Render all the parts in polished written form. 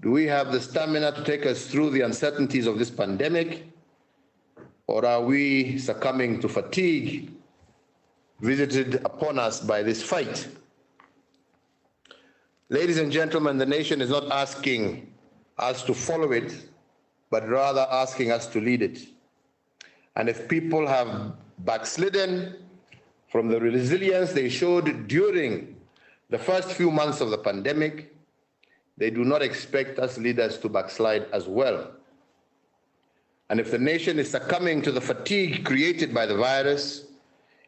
Do we have the stamina to take us through the uncertainties of this pandemic? Or are we succumbing to fatigue visited upon us by this fight? Ladies and gentlemen, the nation is not asking us to follow it, but rather asking us to lead it. And if people have backslidden from the resilience they showed during the first few months of the pandemic, they do not expect us leaders to backslide as well. And if the nation is succumbing to the fatigue created by the virus,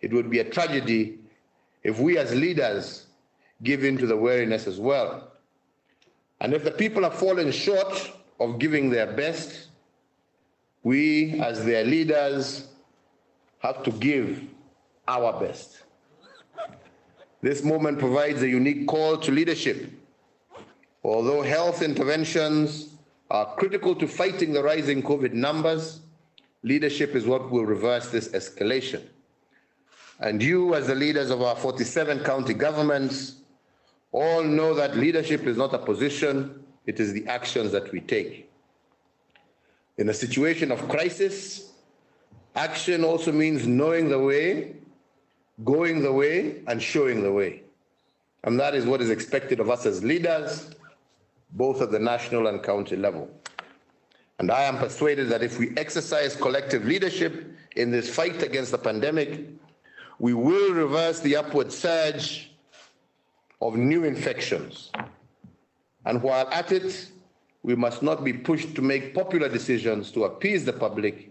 it would be a tragedy if we as leaders give in to the weariness as well. And if the people have fallen short of giving their best, we as their leaders have to give our best. This moment provides a unique call to leadership. Although health interventions are critical to fighting the rising COVID numbers, leadership is what will reverse this escalation. And you, as the leaders of our 47 county governments, all know that leadership is not a position, it is the actions that we take. In a situation of crisis, action also means knowing the way, going the way, and showing the way. And that is what is expected of us as leaders, both at the national and county level. And I am persuaded that if we exercise collective leadership in this fight against the pandemic, we will reverse the upward surge of new infections. And while at it, we must not be pushed to make popular decisions to appease the public.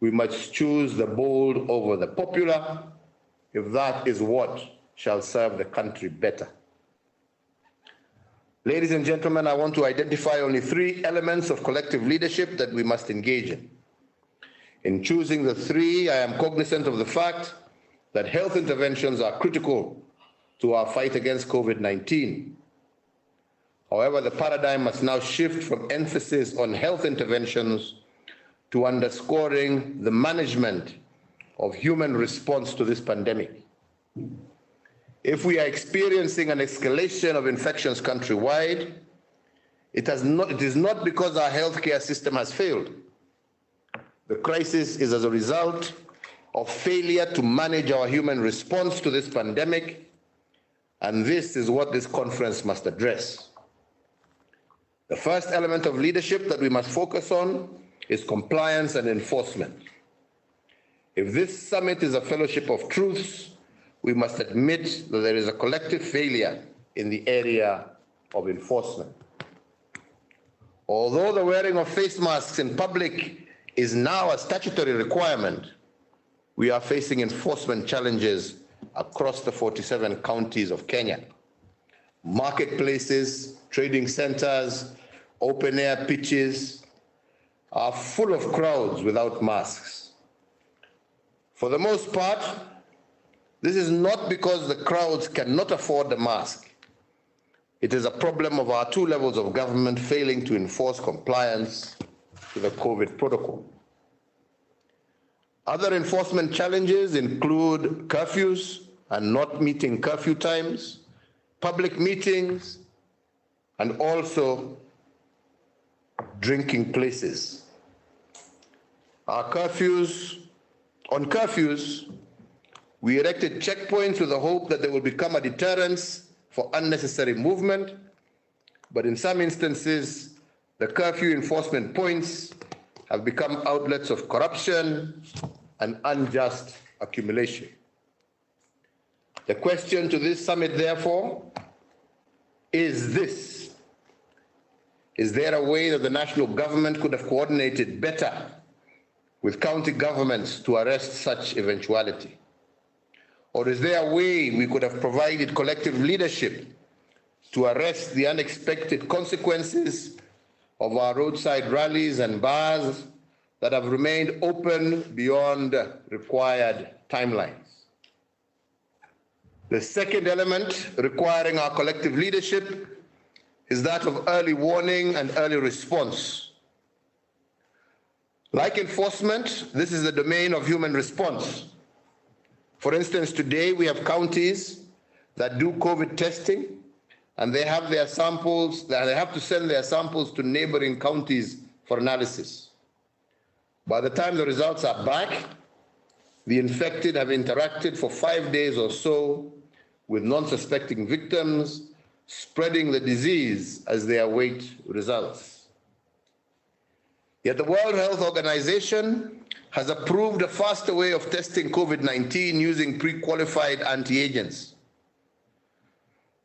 We must choose the bold over the popular, if that is what shall serve the country better. Ladies and gentlemen, I want to identify only 3 elements of collective leadership that we must engage in. In choosing the 3, I am cognizant of the fact that health interventions are critical to our fight against COVID-19. However, the paradigm must now shift from emphasis on health interventions to underscoring the management of human response to this pandemic. If we are experiencing an escalation of infections countrywide, it is not because our healthcare system has failed. The crisis is as a result of failure to manage our human response to this pandemic, and this is what this conference must address. The first element of leadership that we must focus on is compliance and enforcement. If this summit is a fellowship of truths, we must admit that there is a collective failure in the area of enforcement. Although the wearing of face masks in public is now a statutory requirement, we are facing enforcement challenges across the 47 counties of Kenya. Marketplaces, trading centers, open-air pitches are full of crowds without masks. For the most part, this is not because the crowds cannot afford the mask. It is a problem of our 2 levels of government failing to enforce compliance to the COVID protocol. Other enforcement challenges include curfews and not meeting curfew times, public meetings, and also drinking places. On curfews, we erected checkpoints with the hope that there will become a deterrence for unnecessary movement, but in some instances, the curfew enforcement points have become outlets of corruption and unjust accumulation. The question to this summit, therefore, is this: is there a way that the national government could have coordinated better with county governments to arrest such eventuality? Or is there a way we could have provided collective leadership to arrest the unexpected consequences of our roadside rallies and bars that have remained open beyond required timelines? The second element requiring our collective leadership is that of early warning and early response. Like enforcement, this is the domain of human response. For instance, today we have counties that do COVID testing and they have their samples, they have to send their samples to neighboring counties for analysis. By the time the results are back, the infected have interacted for 5 days or so with non-suspecting victims, spreading the disease as they await results. Yet the World Health Organization has approved a faster way of testing COVID-19 using pre-qualified anti-agents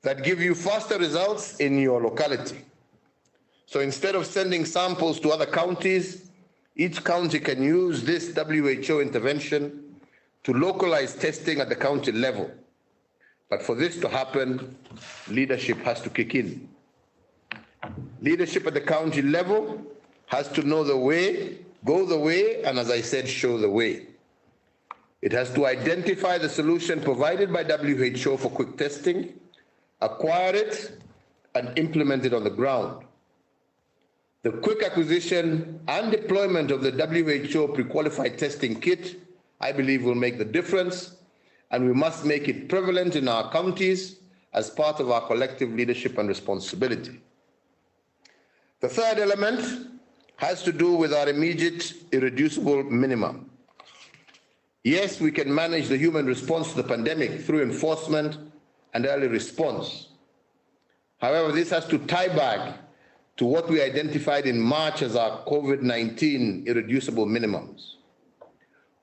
that give you faster results in your locality. So instead of sending samples to other counties, each county can use this WHO intervention to localize testing at the county level. But for this to happen, leadership has to kick in. Leadership at the county level has to know the way, go the way, and as I said, show the way. It has to identify the solution provided by WHO for quick testing, acquire it, and implement it on the ground. The quick acquisition and deployment of the WHO pre-qualified testing kit, I believe, will make the difference, and we must make it prevalent in our counties as part of our collective leadership and responsibility. The third element has to do with our immediate irreducible minimum. Yes, we can manage the human response to the pandemic through enforcement and early response. However, this has to tie back to what we identified in March as our COVID-19 irreducible minimums.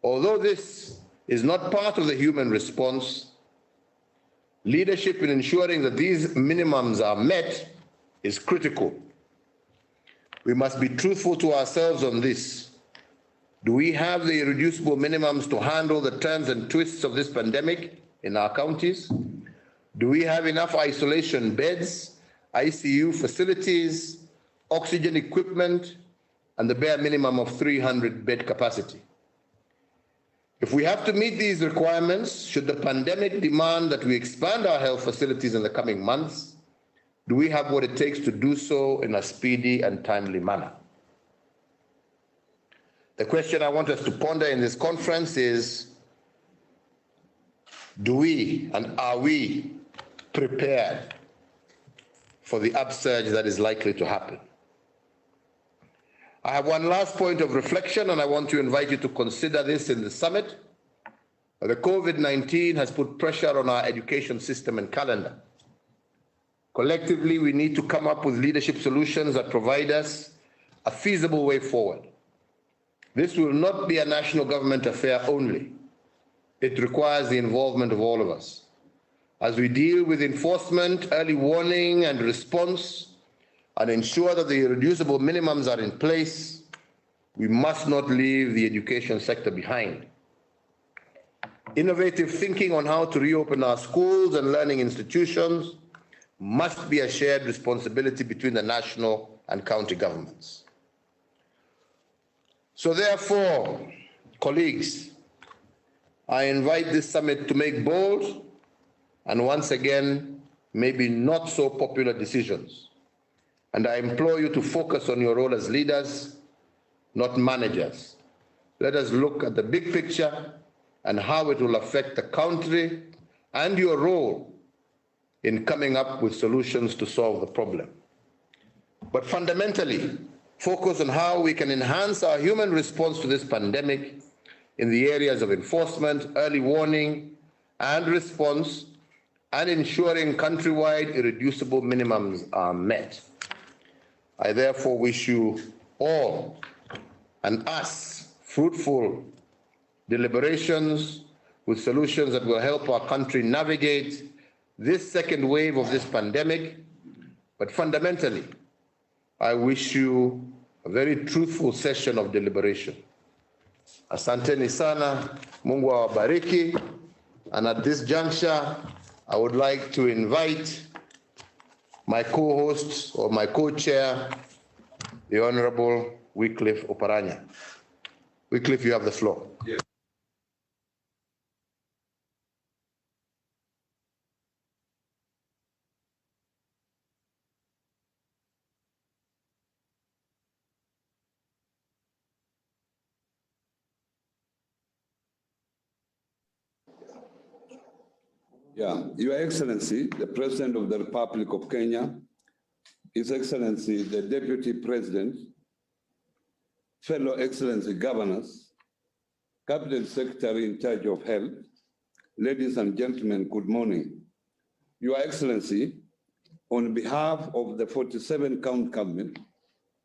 Although this is not part of the human response, leadership in ensuring that these minimums are met is critical. We must be truthful to ourselves on this. Do we have the irreducible minimums to handle the turns and twists of this pandemic in our counties? Do we have enough isolation beds, ICU facilities, oxygen equipment, and the bare minimum of 300 bed capacity? If we have to meet these requirements, should the pandemic demand that we expand our health facilities in the coming months, do we have what it takes to do so in a speedy and timely manner? The question I want us to ponder in this conference is, do we and are we prepared for the upsurge that is likely to happen? I have one last point of reflection, and I want to invite you to consider this in the summit. The COVID-19 has put pressure on our education system and calendar. Collectively, we need to come up with leadership solutions that provide us a feasible way forward. This will not be a national government affair only. It requires the involvement of all of us. As we deal with enforcement, early warning, and response, and ensure that the irreducible minimums are in place, we must not leave the education sector behind. Innovative thinking on how to reopen our schools and learning institutions must be a shared responsibility between the national and county governments. So therefore, colleagues, I invite this summit to make bold and once again, maybe not so popular decisions. And I implore you to focus on your role as leaders, not managers. Let us look at the big picture and how it will affect the country and your role in coming up with solutions to solve the problem. But fundamentally, focus on how we can enhance our human response to this pandemic in the areas of enforcement, early warning, and response, and ensuring countrywide irreducible minimums are met. I therefore wish you all and us fruitful deliberations with solutions that will help our country navigate this second wave of this pandemic. But fundamentally, I wish you a very truthful session of deliberation. Asanteni sana, Mungu awabariki. And at this juncture, I would like to invite my co-host or my co-chair, the Honorable Wycliffe Oparanya. Wycliffe, you have the floor. Yes. Yeah, Your Excellency, the President of the Republic of Kenya, His Excellency, the Deputy President, fellow Excellency Governors, Cabinet Secretary in charge of Health, ladies and gentlemen, good morning. Your Excellency, on behalf of the 47 County Government,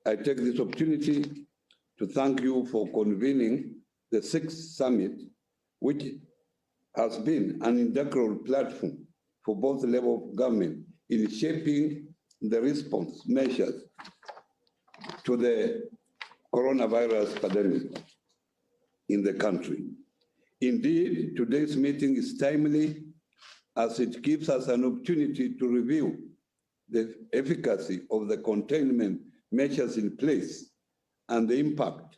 I take this opportunity to thank you for convening the 6th Summit, which has been an integral platform for both levels of government in shaping the response measures to the coronavirus pandemic in the country. Indeed, today's meeting is timely as it gives us an opportunity to review the efficacy of the containment measures in place and the impact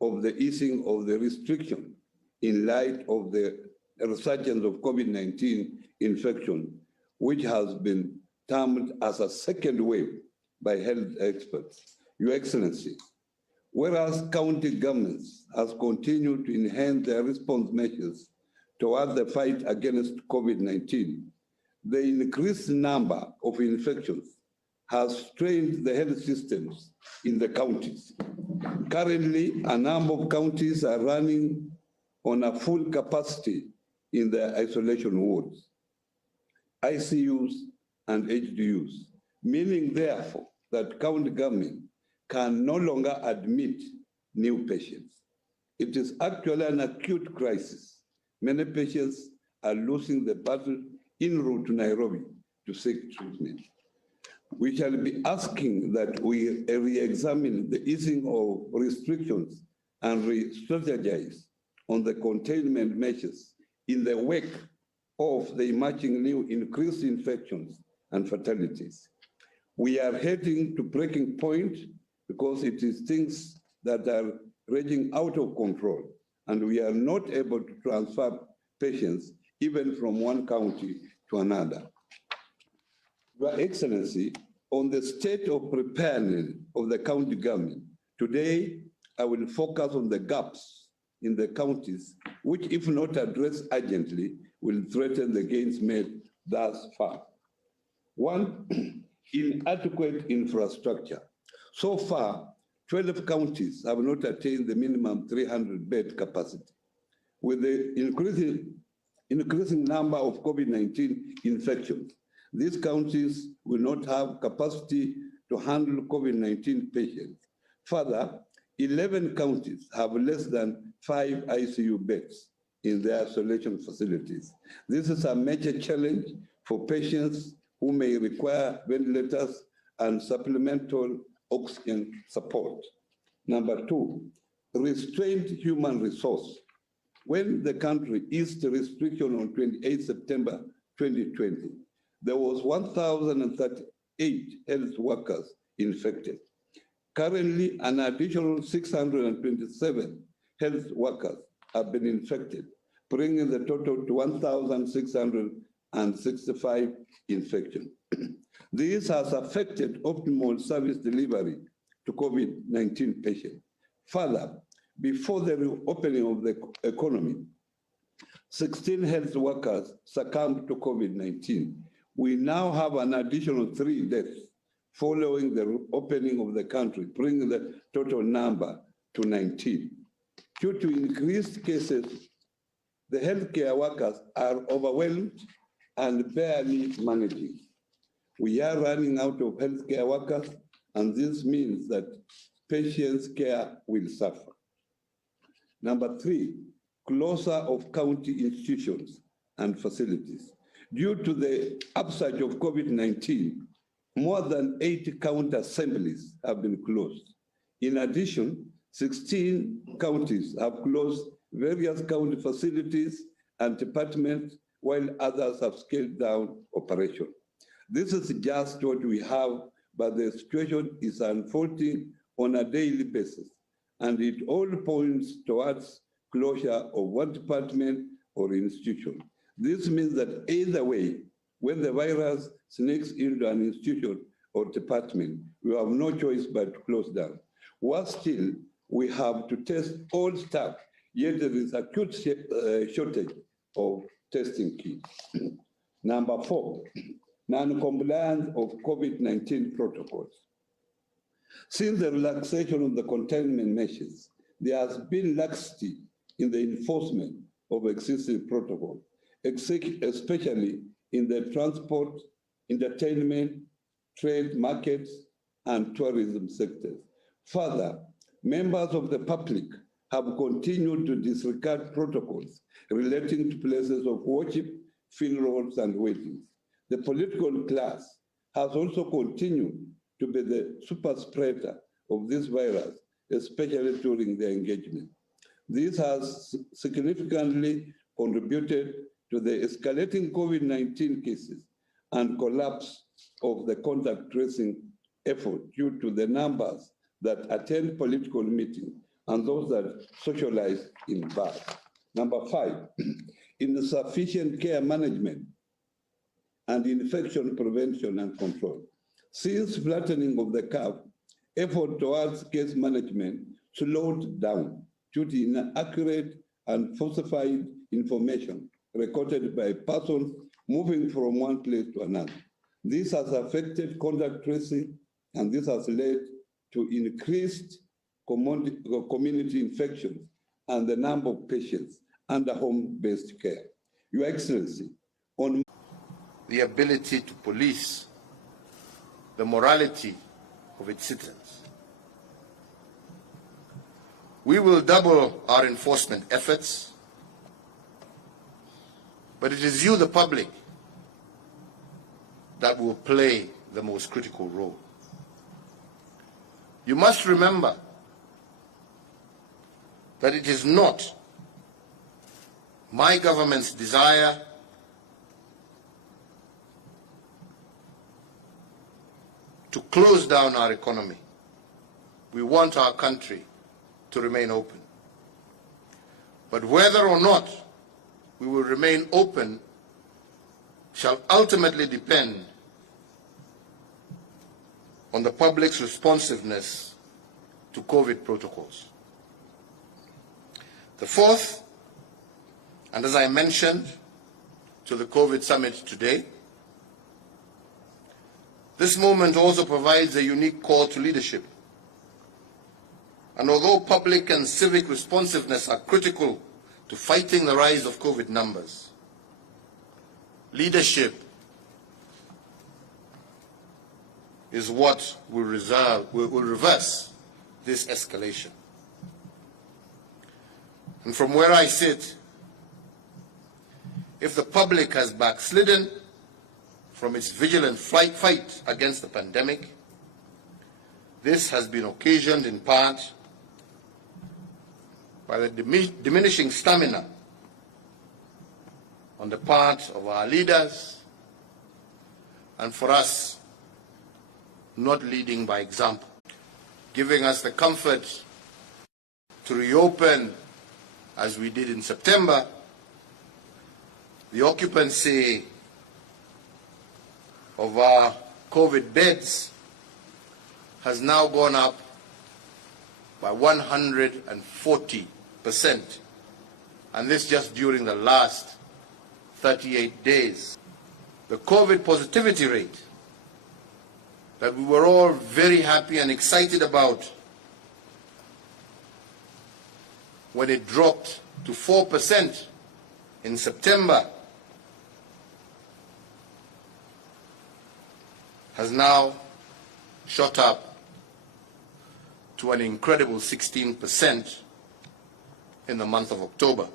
of the easing of the restriction in light of the resurgence of COVID-19 infection, which has been termed as a second wave by health experts. Your Excellency, whereas county governments has continued to enhance their response measures toward the fight against COVID-19, the increased number of infections has strained the health systems in the counties. Currently, a number of counties are running on a full capacity in their isolation wards, ICUs, and HDUs, meaning therefore that county government can no longer admit new patients. It is actually an acute crisis. Many patients are losing the battle en route to Nairobi to seek treatment. We shall be asking that we re-examine the easing of restrictions and re-strategize on the containment measures in the wake of the emerging new increased infections and fatalities. We are heading to breaking point because it is things that are raging out of control, and we are not able to transfer patients even from one county to another. Your Excellency, on the state of preparedness of the county government, today I will focus on the gaps in the counties, which if not addressed urgently, will threaten the gains made thus far. One, inadequate infrastructure. So far, 12 counties have not attained the minimum 300-bed capacity. With the increasing number of COVID-19 infections, these counties will not have capacity to handle COVID-19 patients. Further, 11 counties have less than 5 ICU beds in their isolation facilities. This is a major challenge for patients who may require ventilators and supplemental oxygen support. Number two, restrained human resource. When the country eased the restriction on 28 September 2020, there was 1,038 health workers infected. Currently, an additional 627 health workers have been infected, bringing the total to 1,665 infections. This has affected optimal service delivery to COVID-19 patients. Further, before the reopening of the economy, 16 health workers succumbed to COVID-19. We now have an additional 3 deaths following the opening of the country, bringing the total number to 19. Due to increased cases, the healthcare workers are overwhelmed and barely managing. We are running out of healthcare workers, and this means that patients' care will suffer. Number 3, closure of county institutions and facilities. Due to the upsurge of COVID-19, more than 80 county assemblies have been closed. In addition, 16 counties have closed various county facilities and departments, while others have scaled down operation. This is just what we have, but the situation is unfolding on a daily basis, and it all points towards closure of one department or institution. This means that either way, when the virus sneaks into an institution or department, we have no choice but to close down. Worse still, we have to test all staff, yet there is acute shortage of testing kits. Number 4, non-compliance of COVID-19 protocols. Since the relaxation of the containment measures, there has been laxity in the enforcement of existing protocols, especially in the transport, entertainment, trade, markets, and tourism sectors. Further, members of the public have continued to disregard protocols relating to places of worship, funerals, and weddings. The political class has also continued to be the super spreader of this virus, especially during their engagement. This has significantly contributed to the escalating COVID-19 cases and collapse of the contact tracing effort due to the numbers that attend political meetings and those that socialize in bars. Number 5, insufficient care management and infection prevention and control. Since flattening of the curve, effort towards case management slowed down due to inaccurate and falsified information recorded by persons moving from one place to another. This has affected contact tracing, and this has led to increased community infections and the number of patients under home-based care. Your Excellency, on the ability to police the morality of its citizens. We will double our enforcement efforts, but it is you, the public, that will play the most critical role. You must remember that it is not my government's desire to close down our economy. We want our country to remain open. But whether or not we will remain open shall ultimately depend on the public's responsiveness to COVID protocols. The fourth, and as I mentioned to the COVID summit today, this moment also provides a unique call to leadership. And although public and civic responsiveness are critical to fighting the rise of COVID numbers, leadership is what will reverse this escalation. And from where I sit, if the public has backslidden from its vigilant fight against the pandemic, this has been occasioned in part by the diminishing stamina on the part of our leaders, and for us, not leading by example, giving us the comfort to reopen as we did in September. The occupancy of our COVID beds has now gone up by 140%, and this just during the last 38 days. The COVID positivity rate that we were all very happy and excited about when it dropped to 4% in September has now shot up to an incredible 16% in the month of October.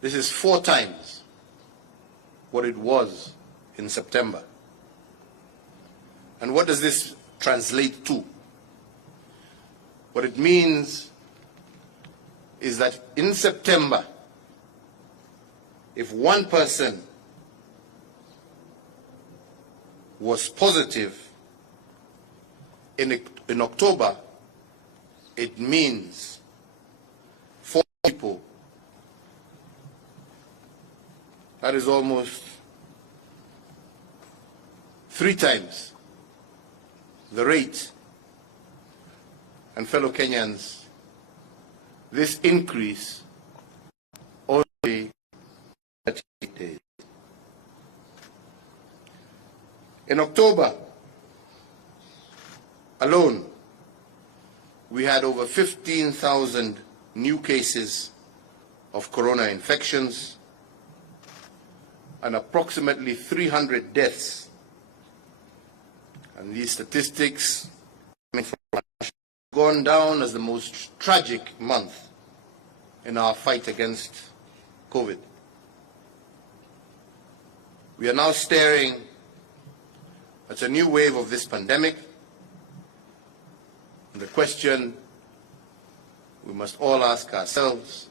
This is 4 times what it was in September. And what does this translate to? What it means is that in September, if one person was positive, in October, it means 4 people. That is almost 3 times the rate. And fellow Kenyans, this increase only 38 days. In October alone, we had over 15,000 new cases of corona infections and approximately 300 deaths. And these statistics have gone down as the most tragic month in our fight against COVID. We are now staring at a new wave of this pandemic. And the question we must all ask ourselves,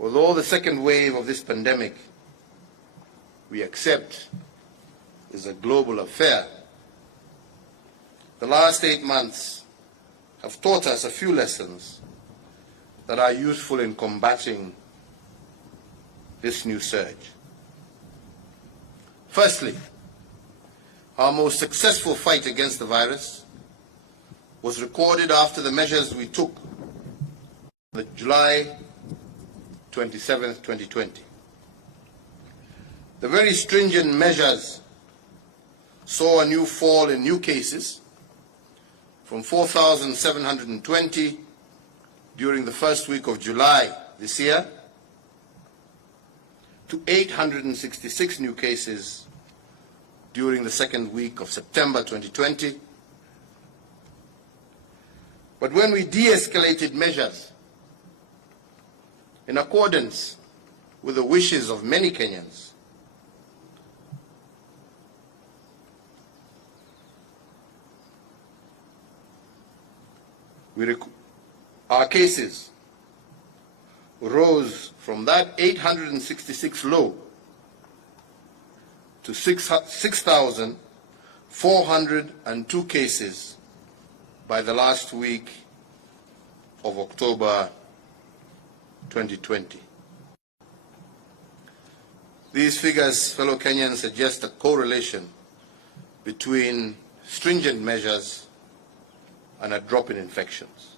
although the second wave of this pandemic we accept is a global affair, the last 8 months have taught us a few lessons that are useful in combating this new surge. Firstly, our most successful fight against the virus was recorded after the measures we took on July 27, 2020. The very stringent measures saw a new fall in new cases from 4,720 during the first week of July this year to 866 new cases during the second week of September 2020. But when we de-escalated measures in accordance with the wishes of many Kenyans, our cases rose from that 866 low to 6,402 cases by the last week of October 2020. These figures, fellow Kenyans, suggest a correlation between stringent measures and a drop in infections.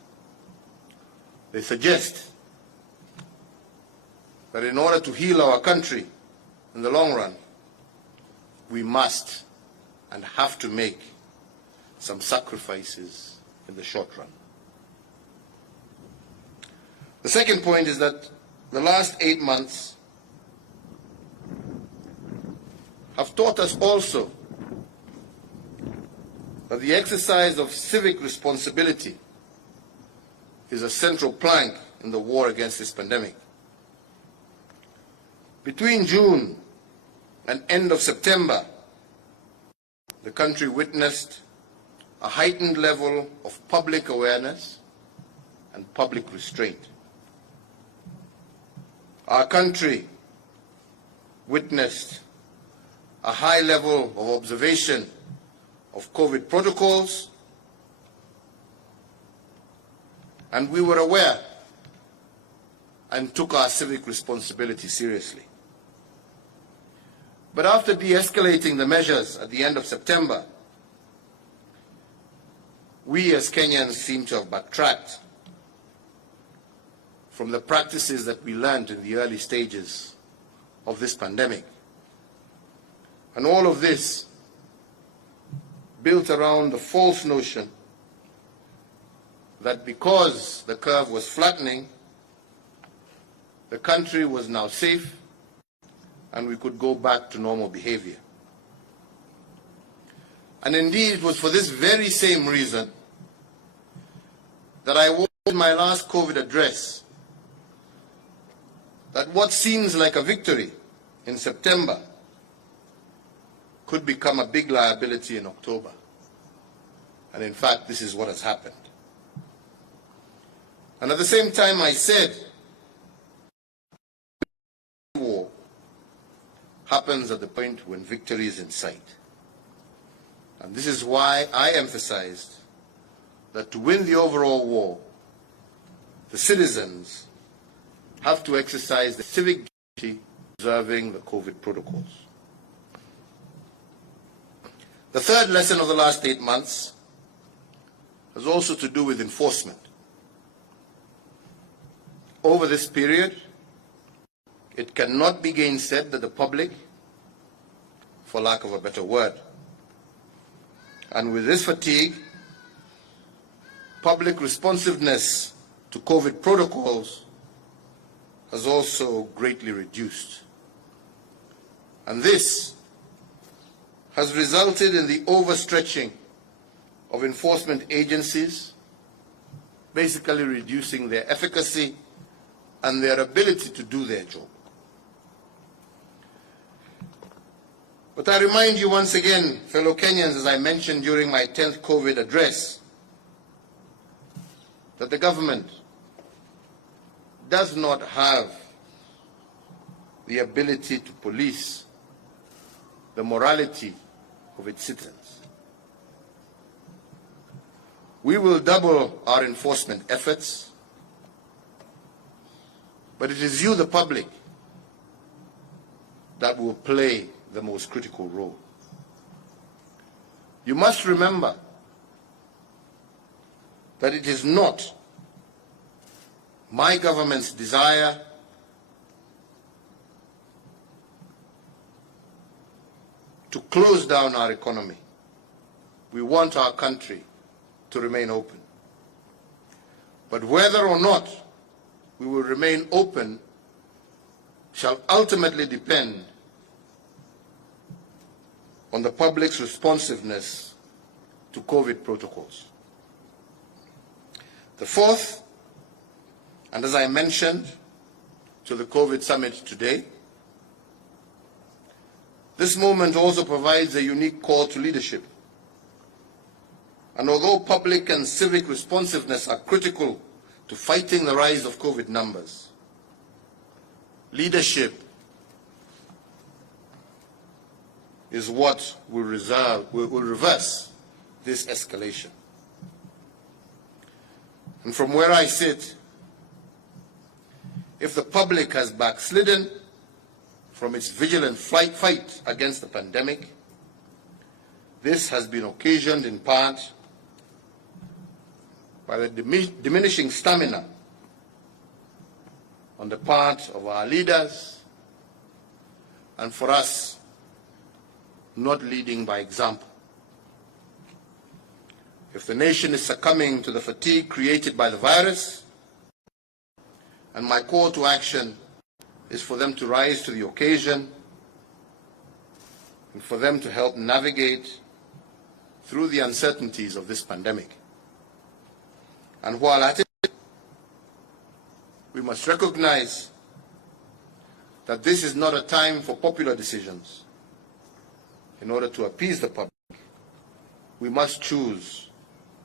They suggest that in order to heal our country in the long run, we must and have to make some sacrifices in the short run. The second point is that the last 8 months have taught us also that the exercise of civic responsibility is a central plank in the war against this pandemic. Between June and end of September, the country witnessed a heightened level of public awareness and public restraint. Our country witnessed a high level of observation of COVID protocols, and we were aware and took our civic responsibility seriously. But after de-escalating the measures at the end of September, we as Kenyans seem to have backtracked from the practices that we learned in the early stages of this pandemic. And all of this built around the false notion that because the curve was flattening, the country was now safe and we could go back to normal behavior. And indeed, it was for this very same reason that I warned in my last COVID address that what seems like a victory in September could become a big liability in October. And in fact, this is what has happened. And at the same time, I said, war happens at the point when victory is in sight. And this is why I emphasized that to win the overall war, the citizens have to exercise the civic duty of observing the COVID protocols. The third lesson of the last 8 months has also to do with enforcement. Over this period, it cannot be gainsaid that the public, for lack of a better word, and with this fatigue, public responsiveness to COVID protocols has also greatly reduced. And this has resulted in the overstretching of enforcement agencies, basically reducing their efficacy and their ability to do their job. But I remind you once again, fellow Kenyans, as I mentioned during my 10th COVID address, that the government does not have the ability to police the morality of its citizens. We will double our enforcement efforts, but it is you, the public, that will play the most critical role. You must remember that it is not my government's desire to close down our economy. We want our country to remain open. But whether or not we will remain open shall ultimately depend on the public's responsiveness to COVID protocols. The fourth, and as I mentioned to the COVID summit today, this moment also provides a unique call to leadership. And although public and civic responsiveness are critical to fighting the rise of COVID numbers, leadership is what will reverse this escalation. And from where I sit, if the public has backslidden from its vigilant fight against the pandemic, this has been occasioned in part by the diminishing stamina on the part of our leaders, and for us, not leading by example. If the nation is succumbing to the fatigue created by the virus, and my call to action is for them to rise to the occasion and for them to help navigate through the uncertainties of this pandemic. And while at it, we must recognize that this is not a time for popular decisions. In order to appease the public, we must choose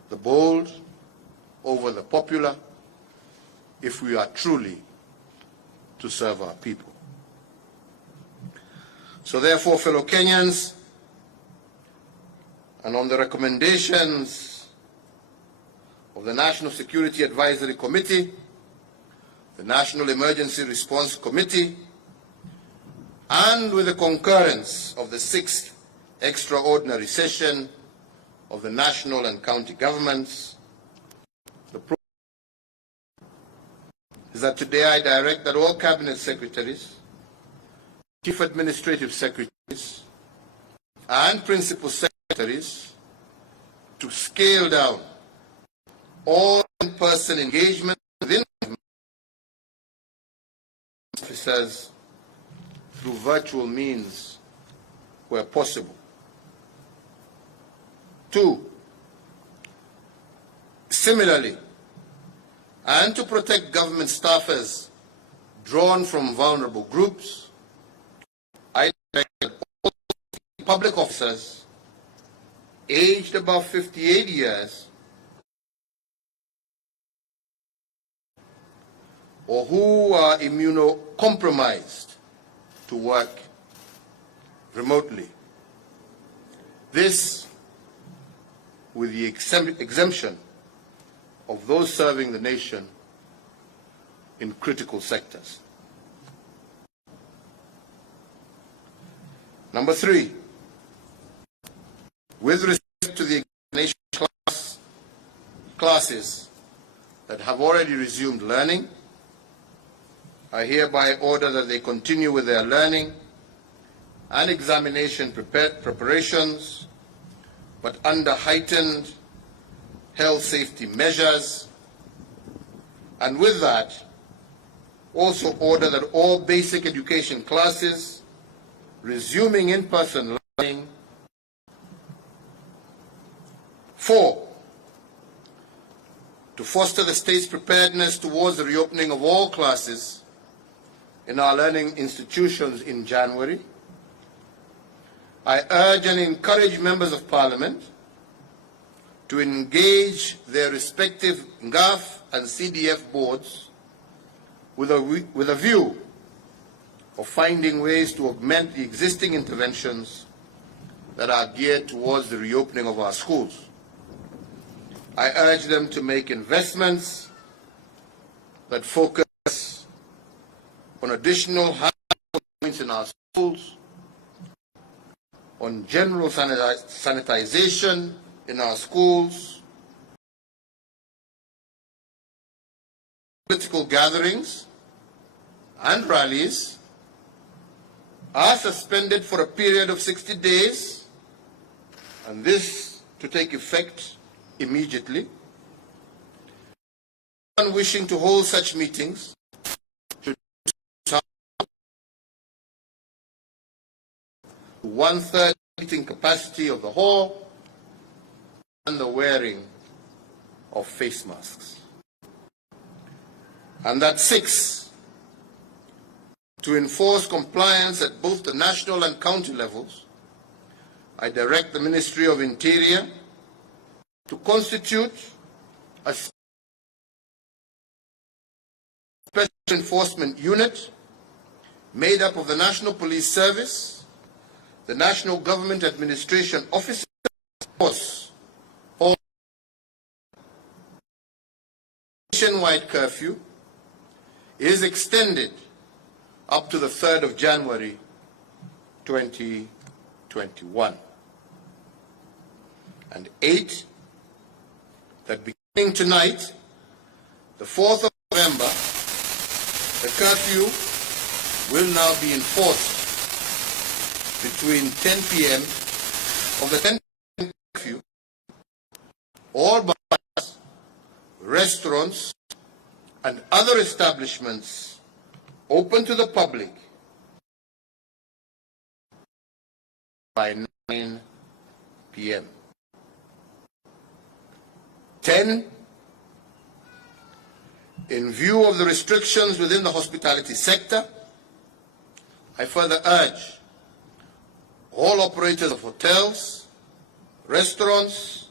the bold over the popular if we are truly to serve our people. So therefore, fellow Kenyans, and on the recommendations of the National Security Advisory Committee, the National Emergency Response Committee, and with the concurrence of the 6th extraordinary session of the national and county governments, the program is that today I direct that all cabinet secretaries, chief administrative secretaries, and principal secretaries to scale down all in-person engagement within officers through virtual means where possible. 2, similarly, and to protect government staffers drawn from vulnerable groups, I direct that all public officers aged above 58 years or who are immunocompromised to work remotely. This with the exemption of those serving the nation in critical sectors. Number 3, with respect to the examination classes that have already resumed learning, I hereby order that they continue with their learning and examination preparations, but under heightened health safety measures, and with that, also order that all basic education classes resuming in-person learning. 4, to foster the state's preparedness towards the reopening of all classes in our learning institutions in January. I urge and encourage members of Parliament to engage their respective GAF and CDF boards with a view of finding ways to augment the existing interventions that are geared towards the reopening of our schools. I urge them to make investments that focus on additional high points in our schools, on general sanitization in our schools, political gatherings and rallies are suspended for a period of 60 days, and this to take effect immediately. Anyone wishing to hold such meetings should to 1/3 seating capacity of the hall and the wearing of face masks. And that 6, to enforce compliance at both the national and county levels, I direct the Ministry of Interior to constitute a special enforcement unit made up of the National Police Service, the National Government Administration Officers, all nationwide curfew is extended up to the 3rd of January 2021. And 8, that beginning tonight, the 4th of November, the curfew will now be enforced between 10 p.m. of the 10 p.m. curfew. All bars, restaurants, and other establishments open to the public by 9 p.m. 10, in view of the restrictions within the hospitality sector, I further urge all operators of hotels, restaurants,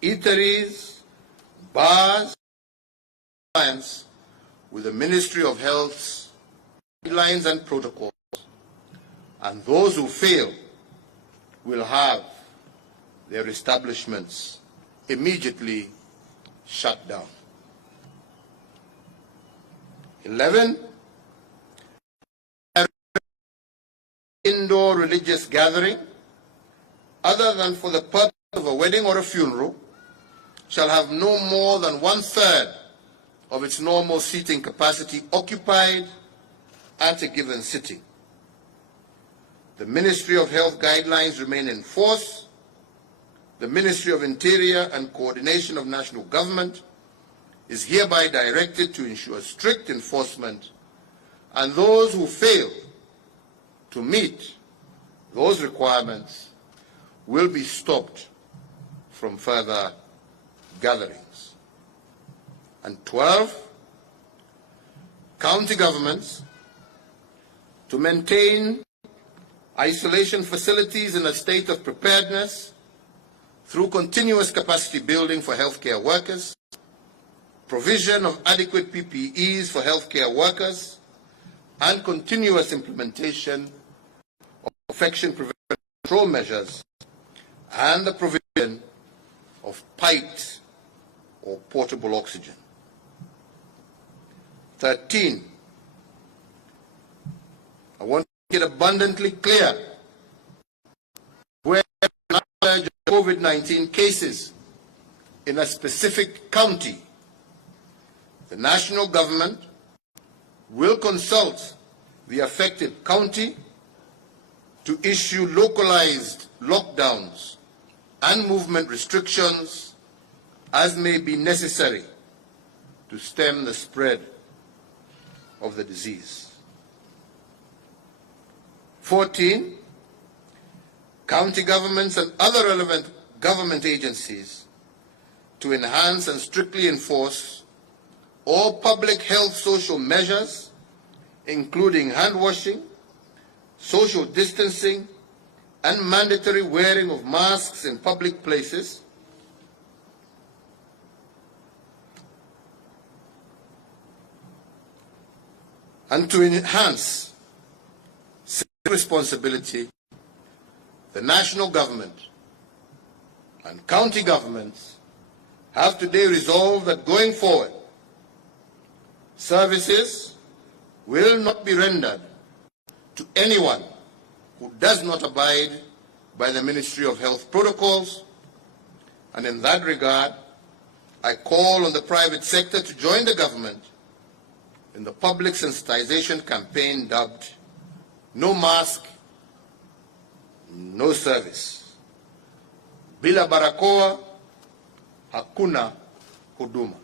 eateries, bars, compliance with the Ministry of Health's guidelines and protocols, and those who fail will have their establishments immediately shut down. 11, indoor religious gathering, other than for the purpose of a wedding or a funeral, shall have no more than 1/3 of its normal seating capacity occupied at a given sitting. The Ministry of Health guidelines remain in force. The Ministry of Interior and Coordination of National Government is hereby directed to ensure strict enforcement, and those who fail to meet those requirements will be stopped from further gatherings. And 12, county governments to maintain isolation facilities in a state of preparedness through continuous capacity building for healthcare workers, provision of adequate PPEs for healthcare workers, and continuous implementation of infection prevention control measures, and the provision of piped or portable oxygen. 13, I want to make it abundantly clear, where knowledge of COVID-19 cases in a specific county, the national government will consult the affected county to issue localized lockdowns and movement restrictions as may be necessary to stem the spread of the disease. 14, county governments and other relevant government agencies to enhance and strictly enforce all public health social measures, including hand washing, social distancing, and mandatory wearing of masks in public places, and to enhance civic responsibility. The national government and county governments have today resolved that going forward, services will not be rendered to anyone who does not abide by the Ministry of Health protocols, and in that regard, I call on the private sector to join the government in the public sensitization campaign dubbed No Mask, No Service. Bila barakoa, hakuna huduma.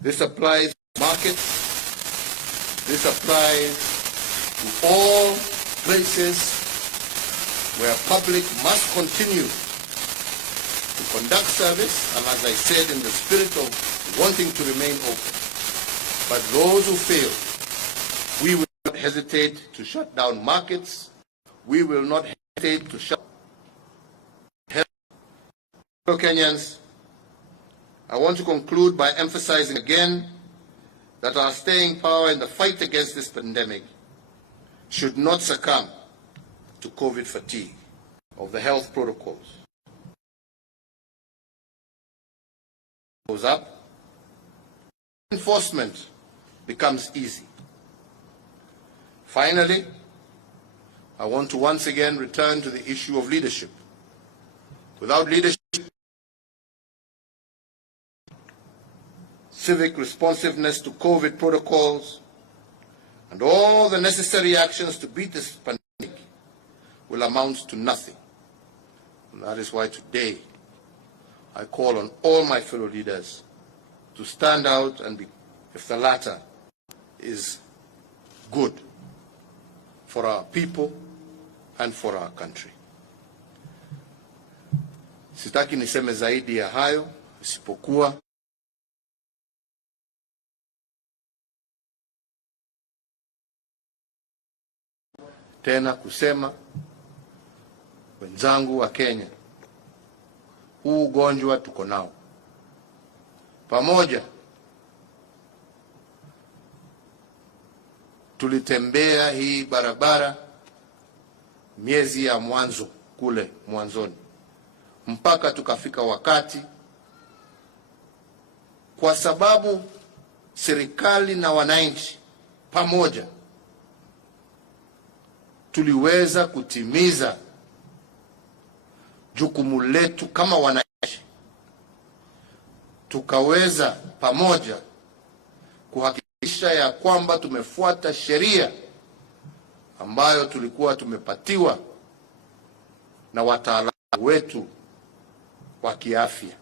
This applies to markets. This applies to all places where public must continue to conduct service, and as I said, in the spirit of wanting to remain open. But those who fail, we will not hesitate to shut down markets. We will not hesitate to shut down. Fellow Kenyans, I want to conclude by emphasizing again that our staying power in the fight against this pandemic should not succumb to COVID fatigue of the health protocols. Goes up, enforcement becomes easy. Finally, I want to once again return to the issue of leadership. Without leadership, civic responsiveness to COVID protocols, and all the necessary actions to beat this pandemic will amount to nothing. And that is why today I call on all my fellow leaders to stand out and be, if the latter is good for our people and for our country. Sitaki niseme zaidi ya hayo, isipokuwa tena kusema, wenzangu wa Kenya, huu ugonjwa tuko nao. Pamoja tulitembea hii barabara miezi ya mwanzo kule mwanzoni, mpaka tukafika wakati, kwa sababu serikali na wananchi pamoja tuliweza kutimiza jukumu letu kama wananchi, tukaweza pamoja kuhakikisha ya kwamba tumefuata sheria ambayo tulikuwa tumepatiwa na wataalamu wetu wa kiafya.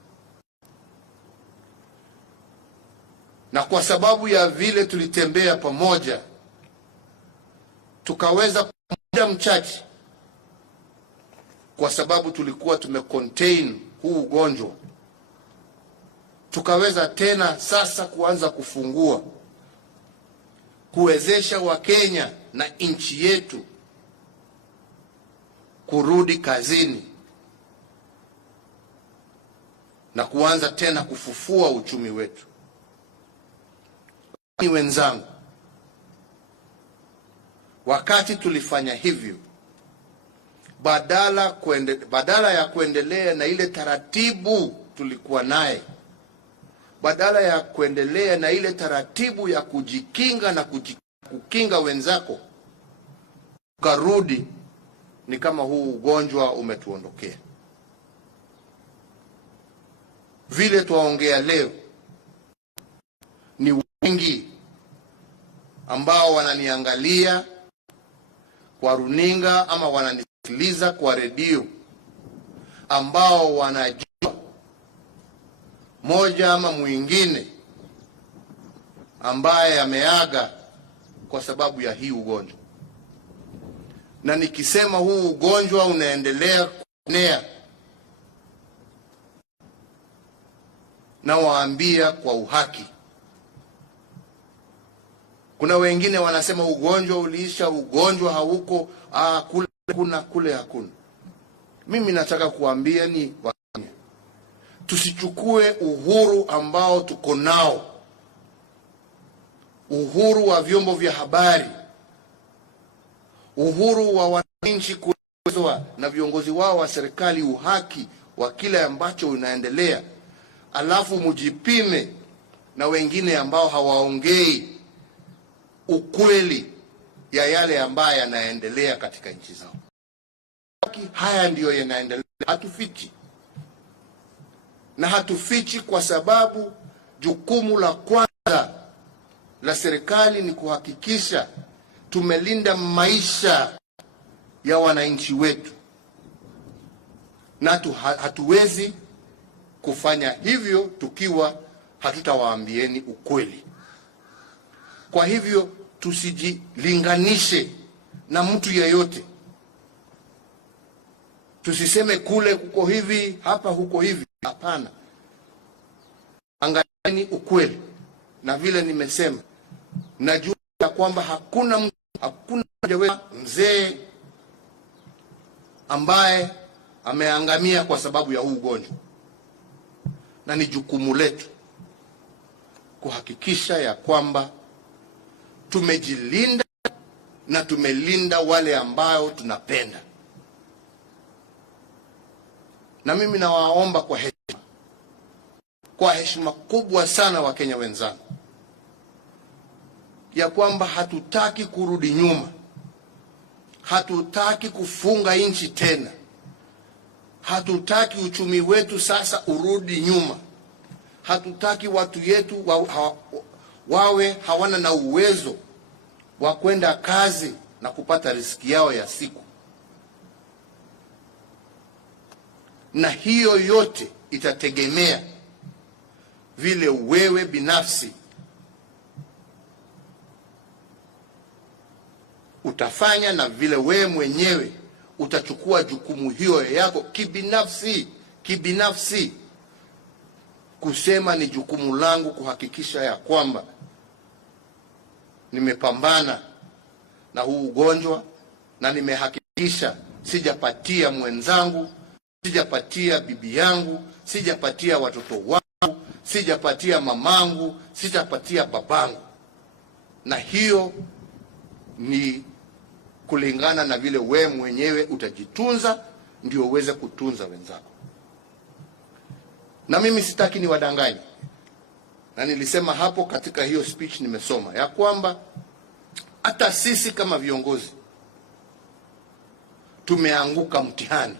Na kwa sababu ya vile tulitembea pamoja, tukaweza muda mchache, kwa sababu tulikuwa tumecontain huu ugonjwa, tukaweza tena sasa kuanza kufungua, kuwezesha Wakenya na nchi yetu kurudi kazini na kuanza tena kufufua uchumi wetu. Ni wenzangu, wakati tulifanya hivyo, badala ya kuendelea na ile taratibu tulikuwa naye, badala ya kuendelea na ile taratibu ya kujikinga na kukinga wenzako, karudi ni kama huu ugonjwa umetuondokea. Vile tuwaongea leo, wengi ambao wananiangalia kwa runinga ama wananisikiliza kwa redio, ambao wanajua moja ama mwingine ambaye ameaga kwa sababu ya hii ugonjwa. Na nikisema huu ugonjwa unaendelea kuenea, na waambia kwa uhaki. Kuna wengine wanasema ugonjwa uliisha, ugonjwa hauko, kule hakuna. Mimi nataka kuambia ni Wakenya, tusichukue uhuru ambao tuko nao, uhuru wa vyombo vya habari, uhuru wa wananchi kuelezwa na viongozi wao wa serikali uhaki wa kile ambacho unaendelea, alafu mujipime na wengine ambao hawaongei ukweli ya yale ambayo yanaendelea katika nchi zao. Haya ndiyo yanaendelea, hatufichi. Na hatufichi kwa sababu jukumu la kwanza la serikali ni kuhakikisha tumelinda maisha ya wananchi wetu, na hatuwezi kufanya hivyo tukiwa hatutawaambieni ukweli. Kwa hivyo tusijilinganishe na mtu yeyote. Tusiseme kule kuko hivi, hapa huko hivi. Hapana, angalieni ukweli. Na vile nimesema, najua kwamba hakuna mzee ambaye ameangamia kwa sababu ya huu ugonjwa, na ni jukumu letu kuhakikisha ya kwamba tumejilinda na tumelinda wale ambao tunapenda. Na mimi nawaomba kwa heshima kubwa sana Wakenya wenzangu, ya kwamba hatutaki kurudi nyuma, hatutaki kufunga nchi tena, hatutaki uchumi wetu sasa urudi nyuma, hatutaki watu yetu wawe hawana na uwezo wa kwenda kazi na kupata riziki yao ya siku. Na hiyo yote itategemea vile wewe binafsi utafanya na vile wewe mwenyewe utachukua jukumu hiyo yako kibinafsi, kusema ni jukumu langu kuhakikisha ya kwamba nimepambana na huu ugonjwa, na nimehakikisha sijapatia mwenzangu, sijapatia bibi yangu, sijapatia watoto wangu, sijapatia mamangu, sijapatia babangu. Na hiyo ni kulingana na vile we mwenyewe utajitunza, ndio uweze kutunza wenzako. Na mimi sitaki niwadanganye, na nilisema hapo katika hiyo speech nimesoma ya kwamba hata sisi kama viongozi tumeanguka mtihani.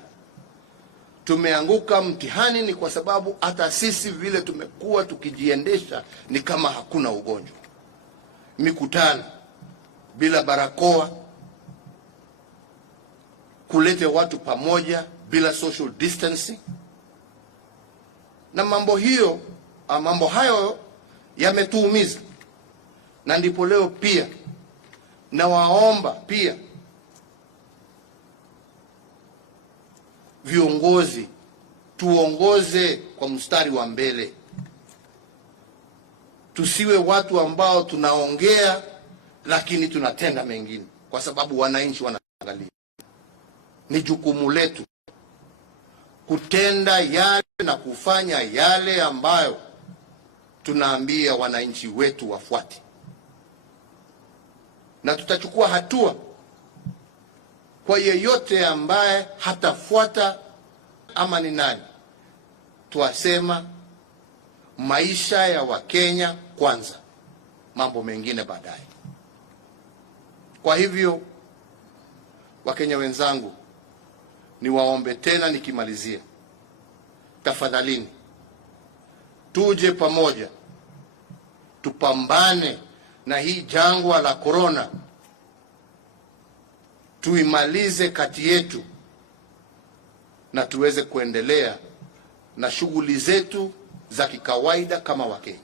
Tumeanguka mtihani ni kwa sababu hata sisi vile tumekuwa tukijiendesha ni kama hakuna ugonjwa. Mikutano bila barakoa, kulete watu pamoja bila social distancing, na mambo hayo yametuumiza. Na ndipo leo pia nawaomba pia viongozi tuongoze kwa mstari wa mbele. Tusiwe watu ambao tunaongea lakini tunatenda mengine, kwa sababu wananchi wanaangalia. Ni jukumu letu kutenda yale na kufanya yale ambayo tunaambia wananchi wetu wafuate, na tutachukua hatua kwa yeyote ambaye hatafuata. Ama ni nani? Tuwasema maisha ya Wakenya kwanza, mambo mengine baadaye. Kwa hivyo Wakenya wenzangu, niwaombe tena nikimalizia, tafadhalini tuje pamoja tupambane na hii jangwa la korona, tuimalize kati yetu na tuweze kuendelea na shughuli zetu za kikawaida kama Wakenya.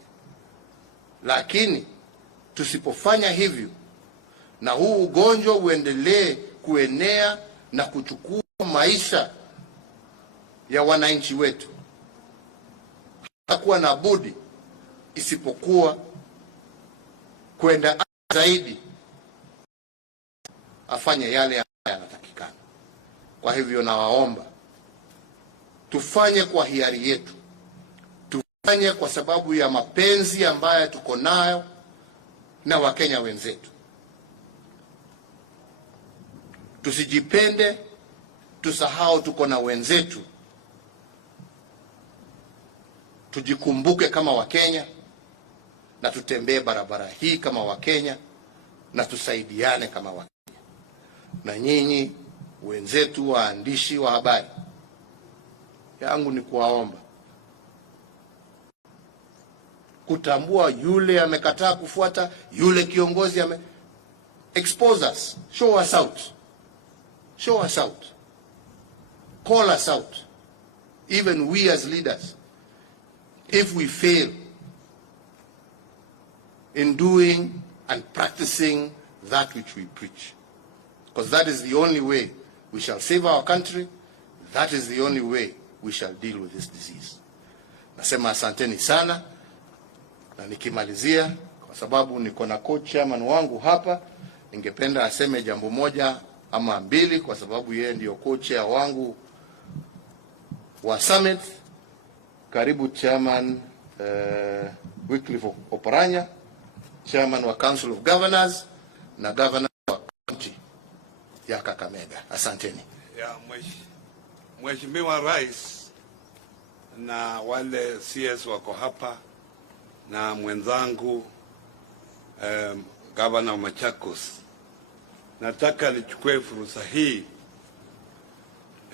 Lakini tusipofanya hivyo na huu ugonjwa uendelee kuenea na kuchukua maisha ya wananchi wetu, hatakuwa na budi isipokuwa kwenda zaidi afanye yale yanatakikana. Kwa hivyo nawaomba tufanye kwa hiari yetu, tufanye kwa sababu ya mapenzi ambayo tuko nayo na Wakenya wenzetu. Tusijipende, tusahau tuko na wenzetu. Tujikumbuke kama Wakenya na tutembee barabara hii kama Wakenya na tusaidiane kama Wakenya. Na nyinyi wenzetu waandishi wa habari, yangu ni kuwaomba kutambua yule amekataa kufuata, yule kiongozi expose us, show us out. Show us out. Call us out. Even we as leaders, if we fail in doing and practicing that which we preach. Because that is the only way we shall save our country. That is the only way we shall deal with this disease. Nasema asanteni sana, na nikimalizia, kwa sababu niko na co-chairman wangu hapa, ningependa aseme jambo moja ama mbili, kwa sababu yeye ndio co-chair wangu wa summit. Karibu chairman Wycliffe Oparanya, chairman wa Council of Governors na governor wa county ya Kakamega. Asanteni. Ya Mheshimiwa Rais na wale CS wako hapa na mwenzangu Governor wa Machakos, nataka nichukue fursa hii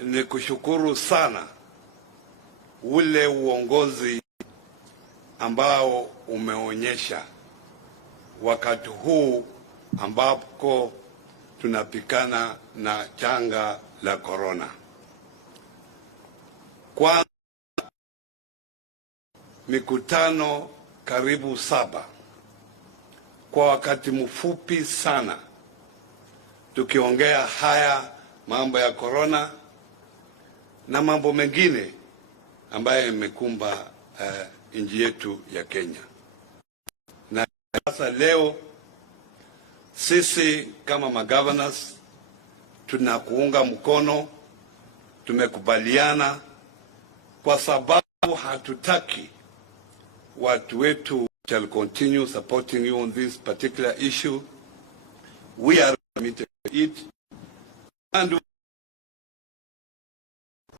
ni kushukuru sana ule uongozi ambao umeonyesha wakati huu ambapo tunapikana na janga la korona. Kwa mikutano karibu 7 kwa wakati mfupi sana, tukiongea haya mambo ya korona na mambo mengine ambayo imekumba nchi yetu ya Kenya. Na sasa leo sisi kama magovernors tunakuunga mkono, tumekubaliana, kwa sababu hatutaki watu wetu shall continue supporting you on this particular issue. We are committed to it and